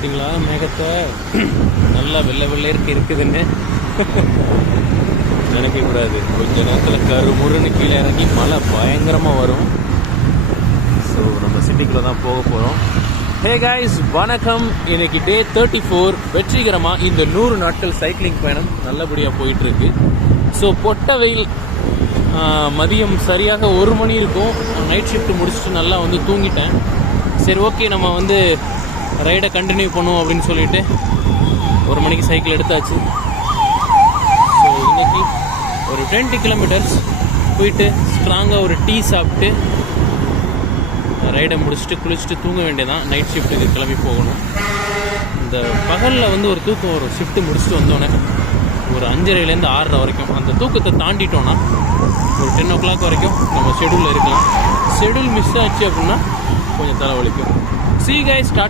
பார்த்தீங்களா மேகத்தை நல்லா வெள்ளை வெள்ளையருக்கு இருக்குதுன்னு நினைக்கக்கூடாது. கொஞ்ச நேரத்தில் கருமுருன்னு கீழே இறங்கி மழை பயங்கரமாக வரும். ஸோ நம்ம சிட்டிக்குள்ளே தான் போக போகிறோம். ஹே காய்ஸ், வணக்கம். இன்னைக்கு டே 34. வெற்றிகரமாக இந்த 100 நாட்கள் சைக்கிளிங் பயணம் நல்லபடியாக போயிட்டுருக்கு. ஸோ பொட்ட வெயில், மதியம் சரியாக 1 மணி இருக்கும். நைட் ஷிஃப்ட் முடிச்சுட்டு நல்லா தூங்கிட்டேன். சரி, ஓகே, நம்ம ரைடை கண்டினியூ பண்ணுவோம் அப்படின்னு சொல்லிட்டு 1 மணிக்கு சைக்கிள் எடுத்தாச்சு. ஸோ இன்னைக்கு ஒரு 20 கிலோமீட்டர்ஸ் போயிட்டு ஸ்ட்ராங்காக ஒரு டீ சாப்பிட்டு ரைடை முடிச்சுட்டு குளிச்சுட்டு தூங்க வேண்டியதான். நைட் ஷிஃப்ட்டுக்கு கிளம்பி போகணும். இந்த பகலில் ஒரு தூக்கம் வரும். ஷிஃப்ட்டு முடிச்சுட்டு வந்தோடனே ஒரு 5:30லேருந்து 6:30 வரைக்கும் அந்த தூக்கத்தை தாண்டிட்டோன்னா ஒரு 10 o'clock வரைக்கும் நம்ம ஷெடியூலில் இருக்கலாம். ஷெடியூல் மிஸ் ஆச்சு அப்படின்னா கொஞ்சம் தலைவலிக்கும். See you guys, start.